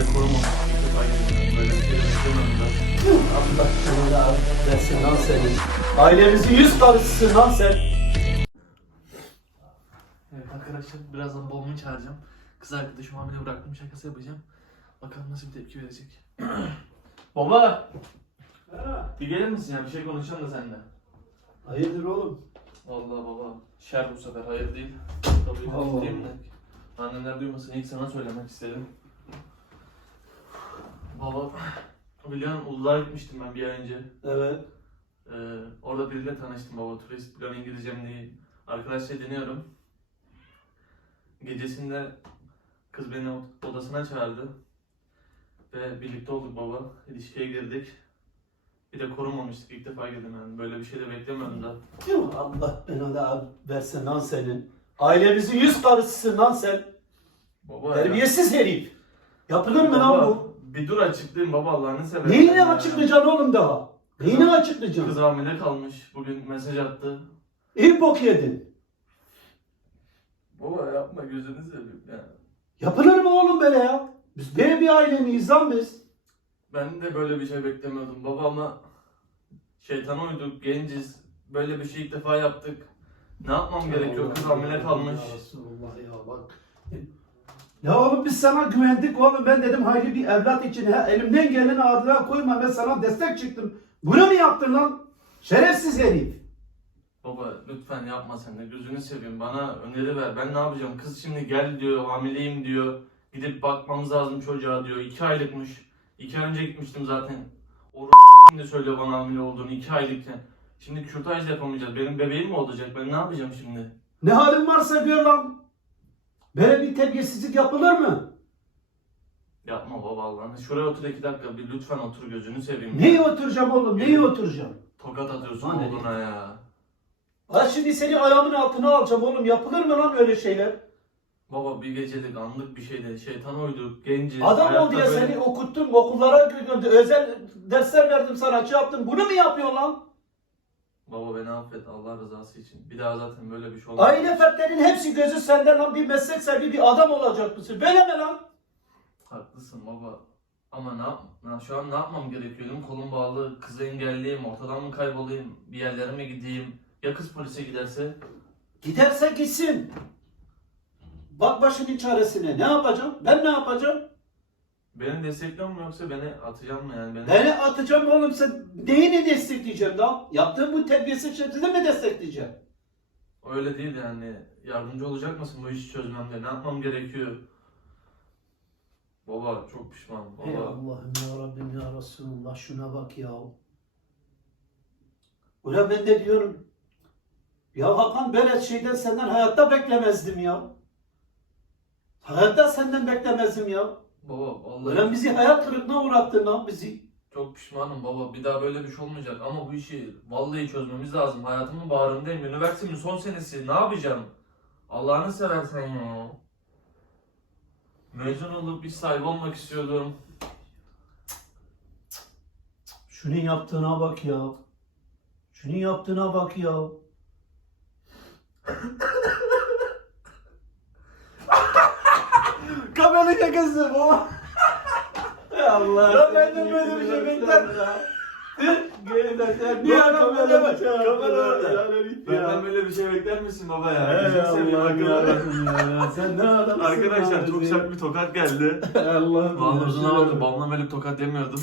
de korumamış. İlk defa geldim. Böyle bir şey de beklemem ben. Allah canını al versin lan senin. Ailemizin yüz karısısın lan sen. Evet arkadaşlar birazdan babamı çağıracağım. Kız arkadaşım hamile bıraktım şakası yapacağım. Bakalım nasıl bir tepki verecek. Baba! Bir gelir misin ya? Bir şey konuşacağım da seninle. Hayırdır oğlum? Vallahi baba şer bu sefer hayır değil. Kapıyı Allah kapatayım da. Annemler duymasın ilk sana söylemek istedim. Baba biliyorsun Uludağ'a gitmiştim ben bir ay önce. Evet. Ee, orada biriyle tanıştım baba turist biliyorsun İngilizcem değil. Arkadaşla deniyorum. Gecesinde kız beni od- odasına çağırdı. Ve birlikte olduk baba. İlişkiye girdik. Bir de korumamıştık ilk defa girdim yani. Böyle bir şey de beklemiyordum da. Tüh, Allah belanı al versin lan senin. Ailemizin yüz karısısın lan sen. Baba Terbiyesiz herif. Yapılır mı Baba, lan bu? Bir dur açıklayayım baba Allah'ını seversen. Neyini ya. açıklayacaksın oğlum daha? Neyini Kız açıklayacaksın? hamile kalmış. Bugün mesaj attı. İyi bok yedin. Baba yapma gözünü seveyim ya. Yapılır mı oğlum böyle ya? Biz böyle bir aile miyiz lan biz? Ben de böyle bir şey beklemiyordum baba ama şeytana uyduk, genciz. Böyle bir şey ilk defa yaptık. Ne yapmam gerekiyor? Kız hamile kalmış. Resulullah ya bak. Ya oğlum biz sana güvendik oğlum. Ben dedim hayırlı bir evlat için ha, elimden geleni ardına koyma ben sana destek çıktım. Bunu mu yaptın lan? Şerefsiz herif. Baba lütfen yapma sen de gözünü seveyim bana öneri ver. Ben ne yapacağım? Kız şimdi gel diyor, hamileyim diyor. Gidip bakmamız lazım çocuğa diyor. İki aylıkmış. İki ay önce gitmiştim zaten. O şimdi söylüyor bana hamile olduğunu iki aylıkken. Şimdi kürtaj yapamayacağız. Benim bebeğim mi olacak? Ben ne yapacağım şimdi? Ne halin varsa gör lan. Böyle bir terbiyesizlik yapılır mı? Yapma baba Allah'ını. Şuraya otur iki dakika. Bir lütfen otur gözünü seveyim. Neyi oturacağım oğlum? Neyi oturacağım? Tokat atıyorsun Lan oğluna ya. Ha şimdi seni ayağımın altına alacağım oğlum. Yapılır mı lan öyle şeyler? Baba bir gecelik anlık bir şeyde şeytan uyduk genciz. Adam ol diye seni okuttum, okullara gönderdim, özel dersler verdim sana, şey yaptım. Bunu mu yapıyorsun lan? Baba beni affet Allah rızası için. Bir daha zaten böyle bir şey olmaz. Aile fertlerinin hepsi gözü senden lan. Bir meslek sahibi, bir adam olacak mısın? Böyle mi lan? Haklısın baba. Ama ne yap şu an ne yapmam gerekiyor? Elim kolum bağlı, kızı engelleyeyim, ortadan mı kaybolayım, bir yerlere mi gideyim? Ya kız polise giderse? Giderse gitsin. Bak başının çaresine. Ne yapacağım? Ben ne yapacağım? Beni destekliyor mu yoksa beni atacak mı yani? Beni... Beni atacağım oğlum sen neyini destekleyeceğim lan? Yaptığın bu terbiyesiz şekilde mi destekleyeceğim? Öyle değil yani. Yardımcı olacak mısın bu işi çözmemde? Ne yapmam gerekiyor? Baba çok pişmanım. Ey Baba. Allah'ım ya Rabbim ya Resulullah şuna bak ya. Ulan ben de diyorum ya Hakan böyle şeyden senden hayatta beklemezdim ya. Hayatta senden beklemezdim ya. Baba vallahi Ulan bizi hayal kırıklığına uğrattın lan bizi. çok pişmanım baba. Bir daha böyle bir şey olmayacak ama bu işi vallahi çözmemiz lazım. Hayatımın bağrındayım. Üniversitemin son senesi. Ne yapacağım? Allah'ını seversen ya. Mezun olup iş sahibi olmak istiyordum. Şunun yaptığına bak ya. Şunun yaptığına bak ya. Kamera şakası bu. Allah. Lan ben de böyle bir şey bekler. Niye kamera bak? Kamera orada. Benden böyle bir şey bekler misin baba ya? Ey Gözünü seveyim, Allah'ım akıllı. yarabbim ya. Sen ne adamsın Arkadaşlar çok ya. sert bir tokat geldi. Allah'ım. Vallahi uzun zamandır babamla böyle bir tokat yemiyordum.